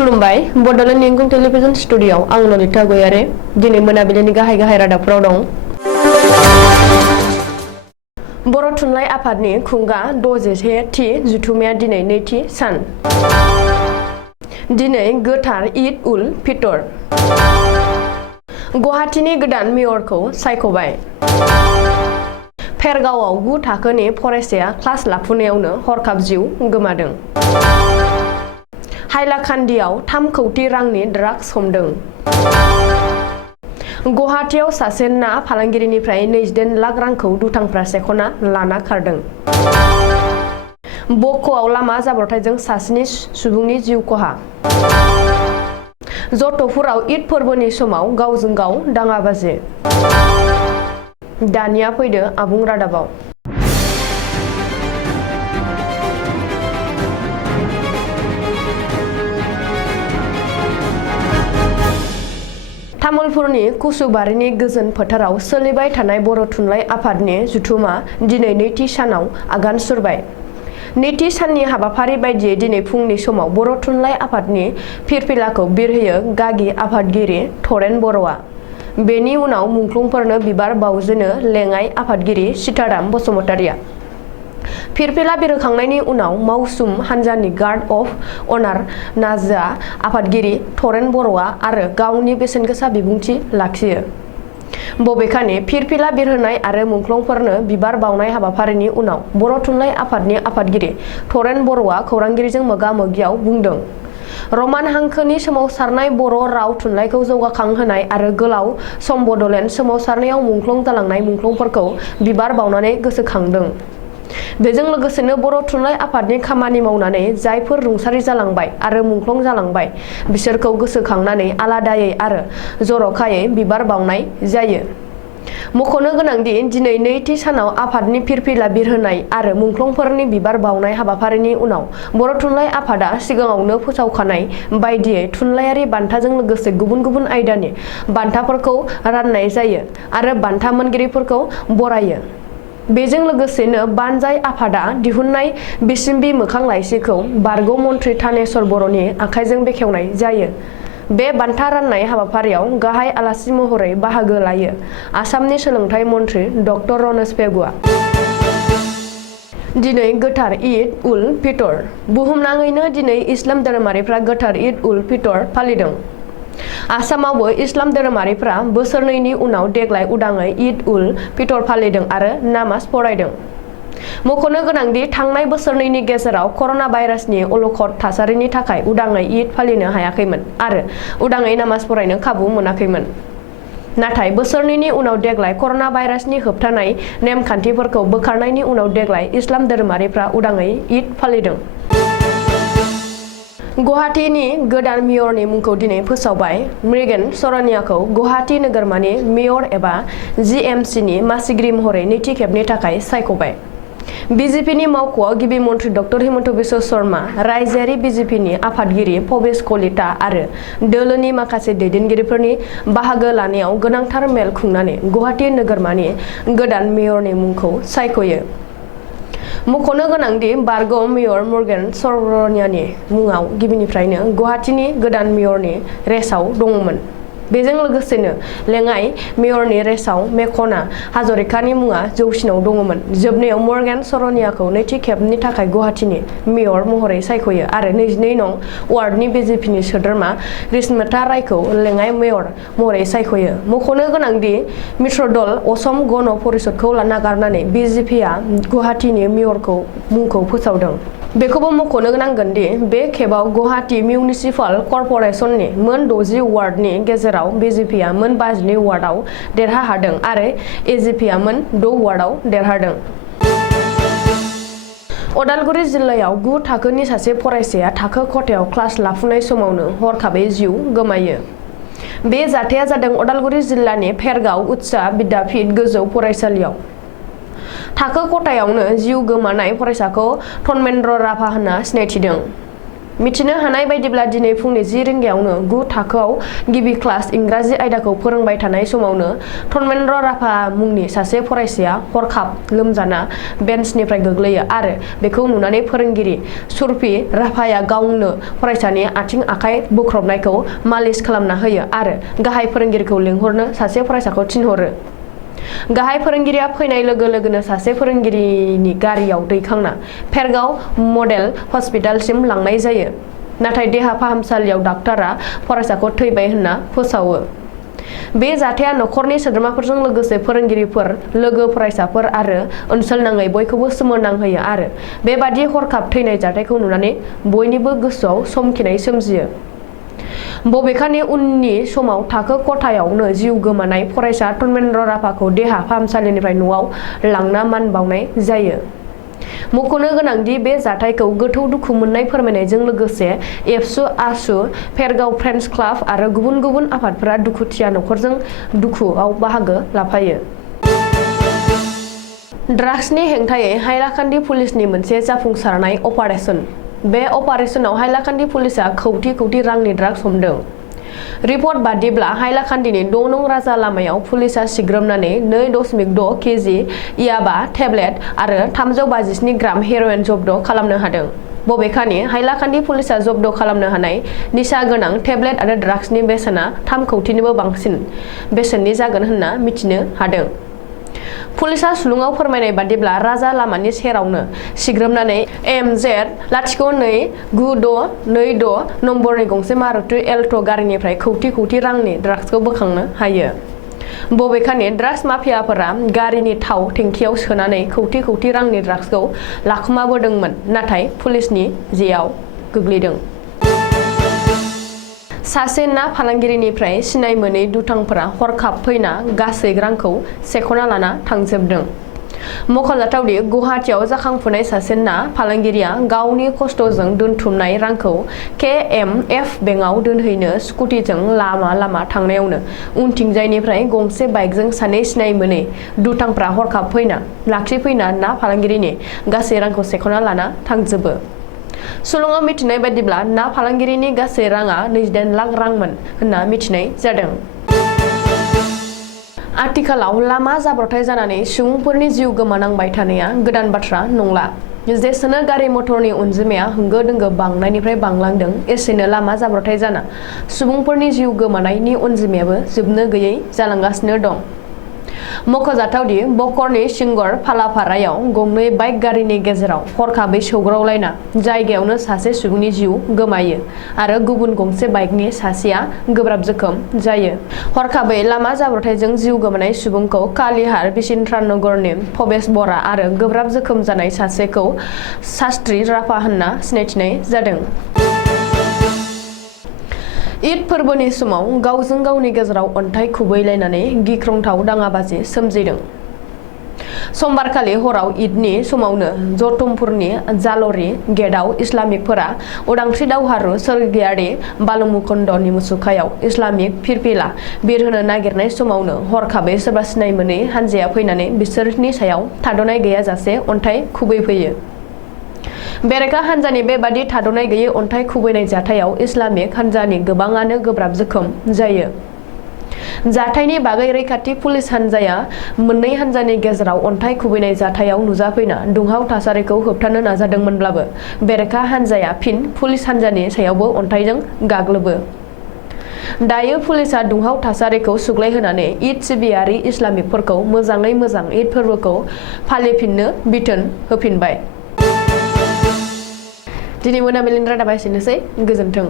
खुलुमबाय बड'लेण्ड इंखं टेलिभिजन स्टुडिय'आव आं ललिता गयारि दिनै मोनाबिलिनि गाहाय रादाबफोराव दं। बर' थुनलाइ आफादनि खुंगा 61थि जथुम्माया दिनै नैथि सान। दिनै गोथार ईद उल फितर। गुवाहाटीनि गोदान मेयरखौ सायख'बाय। फेरगावआव 9 थाखोनि फरायसाया क्लास लाफुनायावनो हरखाब जिउ गोमादों। हाइलाकान्दियाव 3 कौटि रांनि ड्राग्स हमदों। गुवाहाटीयाव सासे ना फालांगिरिनिफ्राय 28 लाख रांखौ दुथांफ्रा सेख'ना लाना खारदों। बक'आव लामा जाब्रबथायजों सासेनि सुबुंनि जिउ खहा। जटपुराव ईद फोरबोनि समाव गावजों गाव दाङाबाजि। दानिया फैदो आबुं रादाबाव। तामुलपुरनि कुसुबारिनि गोजोन फोथाराव सोलिबाय थानाय बर' थुनलाइ आफादनि जथुम्मा दिनै नैथि सानाव आगान सुरबाय। नैथि साननि हाबाफारि बायदियै दिनै फुंनि समाव बर' थुनलाइ आफादनि फिरफिलाखौ बिरहोयो गागि आफादगिरि थरेन बर'आ। बेनि उनाव मुंख्लंफोरनो बिबार बावजेनो लेङाइ आफादगिरि सीताराम बसुमतारिया। फिरफिला बिरहोखांनायनि उनाव मावसुम हान्जानि गार्ड अफ अनार नाजा आफादगिरि थरेन बर'आ आरो गावनि बेसेनगोसा बिबुंथि लाखियो। बबेखानि फिरफिला बिरहोनाय आरो मुंख्लंफोरनो बिबार बावनाय हाबाफारिनि उनाव बर' थुनलाइ आफादनि आफादगिरि थरेन बर'आ खौरांगिरिजों मोगा-मोगियाव बुंदों। रमान हांखोनि सोमावसारनाय बर' राव थुनलाइखौ जौगाखांहोनाय आरो गोलाव सम बड'लेण्ड सोमावसारनायाव मुंख्लं जालांनाय मुंख्लंफोरखौ बिबार बावनानै गोसोखांदों। बेजों लोगोसेनो बर' थुनलाइ आफादनि खामानि मावनानै जायफोर रुंसारि जालांबाय आरो मुंख्लं जालांबाय बिसोरखौ गोसोखांनानै आलादायै आरो जर'खायै बिबार बावनाय जायो। मख'नो गोनांदि दिनै नैथि सानाव आफादनि फिरफिला बिरहोनाय आरो मुंख्लंफोरनि बिबार बावनाय हाबाफारिनि उनाव बर' थुनलाइ आफादा सिगाङावनो फोसावखानाय बायदियै थुनलाइयारि बान्थाजों लोगोसे गुबुन गुबुन आयदानि बान्थाफोरखौ राननाय जायो आरो बान्था मोनगिरिफोरखौ बरायो। बेजों लोगोसेनो बानजाय आफादा दिहुननाय बिसिम्बि मोखां लाइसिखौ बारग' मन्थ्रि थानेश्वर बर'नि आखाइजों बेखेवनाय जायो। बे बान्था राननाय हाबाफारियाव गाहाय आलासि महरै बाहागो लायो आसामनि सोलोंथाइ मन्थ्रि ड रनेश पेगुआ। दिनै गोथार ईद उल फितर। बुहुमनाङैनो दिनै इस्लाम धोरोमारिफ्रा गोथार ईद उल फितर फालिदों। आसामावबो इस्लाम धोरोमारिफ्रा बोसोरनैनि उनाव देग्लाय उदाङै ईद उल फितर फालिदों आरो नामाज फरायदों। मख'नो गोनांदि थांनाय बोसोरनैनि गेजेराव कर'ना भाइरासनि अलखद थासारिनि थाखाय उदाङै ईद फालिनो हायाखैमोन आरो उदाङै नामाज फरायनो खाबु मोनाखैमोन। नाथाय बोसोरनैनि उनाव देग्लाय कर'ना भाइरासनि होबथानाय नेमखान्थिफोरखौ बोखारनायनि उनाव देग्लाय इस्लाम धोरोमारिफ्रा उदाङै ईद फालिदों। गुवाहाटीनि गोदान मेयरनि मुंखौ दिनै फोसावबाय। मृगेन सरनियाखौ गुवाहाटी नोगोरमानि मेयर एबा जिएमसिनि मासिगिरि महरै नैथि खेबनि थाखाय सायख'बाय। बिजेपिनि मावख'आव गिबि मन्थ्रि ड हिमन्त बिश्व शर्मा, रायजोआरि बिजेपिनि आफादगिरि भबेश कलिता आरो दोलोनि माखासे दैदेनगिरिफोरनि बाहागो लानायाव गोनांथार मेल खुंनानै गुवाहाटी नोगोरमानि गोदान मेयरनि मुंखौ सायख'यो। मख'नो गोनांदि बारग' मेयर मृगेन सरनियानि मुङाव गिबिनिफ्रायनो गुवाहाटीनि गोदान मेयरनि रेसाव दङमोन। बेजों लोगोसेनो लेङाइ मेयरनि रेसाव मेघना हाजरिकानि मुङा जौसिनाव दङमोन। जोबनायाव मृगेन सरनियाखौ नैथि खेबनि थाखाय गुवाहाटीनि मेयर महरै सायख'यो आरो 22 नं वार्डनि बिजेपिनि सोद्रोमा रिस्मेता रायखौ लेङाइ मेयर महरै सायख'यो। मख'नो गोनांदि मित्रदल असम गण परिषदखौ नागारनानै बिजेपिआ गुवाहाटीनि मेयरखौ मुंखौ फोसावदों। बेखौबो मख'नो नांगोनदि बे खेबाव गुवाहाटी मिउनिसिपाल कर्परेसननि मोन 60 वार्डनि गेजेराव बिजेपिआ मोन 52 वार्डआव देरहाहादों आरो एजिपिआ मोन 6 वार्डआव देरहादों। उदालगुरि जिल्लायाव 9 थाखोनि सासे फरायसाया थाखो खथायाव क्लास लाफुनाय समावनो हरखाबै जिउ गोमायो। बे जाथाया जादों उदालगुरि जिल्लानि फेरगाव उच्च बिद्यापीठ गोजौ फरायसालियाव। थाखो खथायावनो जिउ गोमानाय फरायसाखौ धर्मेन्द्र राभा होनना सिनायथिदों। मिथिनो हानाय बायदिब्ला दिनै फुंनि 10 रिंगायावनो 9 थाखोआव गिबि क्लास इंराजि आयदाखौ फोरोंबाय थानाय समावनो धर्मेन्द्र राभा मुंनि सासे फरायसाया हरखाब लोमजाना बेन्चनिफ्राय गोग्लैयो आरो बेखौ नुनानै फोरोंगिरि सुरभि राभाया गावनो फरायसानि आथिं आखाइ बोख्रबनायखौ मालिस खालामना होयो आरो गाहाय फोरोंगिरिखौ लिंहरनो सासे फरायसाखौ थिनहरो। गाहाय फोरोंगिरिया फैनाय लोगो लोगोनो सासे फोरोंगिरिनि गारियाव दैखांना फेरगाव मडेल हस्पिटालसिम लांनाय जायो। नाथाय देहा फाहामसालियाव डाक्टारा फरायसाखौ थैबाय होनना फोसावो। बे जाथाया नखरनि सोद्रोमाफोरजों लोगोसे फोरोंगिरिफोर, लोगो फरायसाफोर आरो ओनसोलनाङै बयखौबो सोमोनांहोयो आरो बेबादि हरखाब थैनाय जाथायखौ नुनानै बयनिबो गोसोआव समखिनाय सोमजियो। बबेखानि उननि समाव थाखो खथायावनो जिउ गोमानाय फरायसा धर्मेन्द्र राभाखौ देहा फाहामसालिनिफ्राय न'आव लांना मान बावनाय जायो। मख'नो गोनांदि बे जाथायखौ गोथौ दुखु मोननाय फोरमायनायजों लोगोसे एबसु आसु, फेरगाव फ्रेन्डस क्लाब आरो गुबुन गुबुन आफादफोरा दुखुथिया नखरजों दुखुआव बाहागो लाफायो। ड्राग्सनि हेंथायै हाइलाकान्दि पुलिसनि मोनसे जाफुंसारनाय अपारेसन। बे अपारेशनाव हाइलाकान्दि पुलिसा कौटि रांनि ड्राग्स हमदों। रिपर्ट बादिब्ला हाइलाकान्दिनि 6 नं राजा लामायाव पुलिसा सिग्रोमनानै 2.6 केजि याबा टेब्लेट आरो 357 ग्राम हेर'इन जब्द खालामनो हादों। बबेखानि हाइलाकान्दि पुलिसा जब्द खालामनो हानाय निसा गोनां टेब्लेट आरो ड्राग्सनि बेसेना 3 कौटिनिबो बांसिन बेसेननि जागोन होनना मिथिनो हादों। पुलिसा सुलुङाव फोरमायनाय बादिब्ला राजा लामानि सेरावनो सिग्रोमनानै MZ-029626 नम्बरनि गंसे मारुति एल्ट' गारिनिफ्राय कौटि रांनि ड्राग्सखौ बोखांनो हायो। बबेखानि ड्राग्स माफियाफोरा गारिनि थाव टेंकियाव सोनानै कौटि रांनि ड्राग्सखौ लाखुमाबोदोंमोन, नाथाय पुलिसनि जेआव गोग्लैदों। सासे ना फालांगिरिनिफ्राय सिनाय मोनै दुथांफोरा हरखाब फैना गासै रांखौ सेख'ना लाना थांजोबदों। मख'जाथावदि गुवाहाटीआव जाखांफुनाय सासे ना फालांगिरिया गावनि खस्थ'जों दोनथुमनाय रांखौ KMF बेंकआव दोनहैनो स्कुटिजों लामा थांनायावनो उनथिंजायनिफ्राय गंसे बाइकजों सानै सिनाय मोनै दुथांफ्रा हरखाब फैना लाखिफैना ना फालांगिरिनि गासै रांखौ सेख'ना लाना थांजोबो। सुलुङाव मिथिनाय बायदिब्ला ना फालांगिरिनि गासै राङा 28 लाख रांमोन होनना मिथिनाय जादों। आथिखालाव लामा जाब्रथाय जानानै सुबुंफोरनि जिउ गोमानांबाय थानाया गोदान बाथ्रा नंला। जेसेनो गारि मटरनि अनजिमाया होंगो दोंगो बांनायनिफ्राय बांलांदों एसेनो लामा जाब्रथाय जाना सुबुंफोरनि जिउ गोमानायनि अनजिमायाबो जोबनो गैयै जालांगासिनो दं। मख'जाथावदि बकरनि सिंगर फालाफारायाव गंनै बाइक गारिनि गेजेराव हरखाबै सौग्रावलायना जायगायावनो सासे सुबुंनि जिउ गोमायो आरो गुबुन गंसे बाइकनि सासेया गोब्राब जोखोम जायो। हरखाबै लामा जाब्रथायजों जिउ गोमानाय सुबुंखौ कालिहार बिचिन्ट्रानगरनि भबेश बरा आरो गोब्राब जोखोम जानाय सासेखौ शास्त्री राभा होनना सिनायथिनाय जादों। ईद फोरबोनि समाव गावजों गावनि गेजेराव अन्थाइ खुबैलायनानै गिख्रंथाव दाङाबाजि सोमजिदों। समबारखालि हराव ईदनि समावनो जतमपुरनि जालरी गेटआव इस्लामिकफोरा उदांस्रि दावहारु सोरगियारि बालमुकुन्दनि मुसुखायाव इस्लामिक फिरफिला बिरहोनो नागिरनाय समावनो हरखाबै सोरबा सिनाय मोनै हानजाया फैनानै बिसोरनि सायाव थाद'नाय गैयाजासे अन्थाइ खुबैफैयो। बेरेखा हानजानि बेबादि थाद'नाय गैयै अन्थाइ खुबैनाय जाथायाव इस्लामिक हानजानि गोबाङानो गोब्राब जोखोम जायो। जाथायनि बागै रैखाथि पुलिस हानजाया मोननै हानजानि गेजेराव अन्थाइ खुबैनाय जाथायाव नुजाफैना दुंहाव थासारिखौ होबथानो नाजादोंमोनब्लाबो बेरेखा हानजाया फिन पुलिस हानजानि सायावबो अन्थाइजों गाग्लोबो। दायो पुलिसा दुंहाव थासारिखौ सुग्लायहोनानै ईद सिबियारि इस्लामिकफोरखौ मोजाङै मोजां ईद फोरबोखौ फालिफिननो बिथोन होफिनबाय। दिनै मोनाबिलिनि रादाबा एसेनोसै। गोजोन्थों।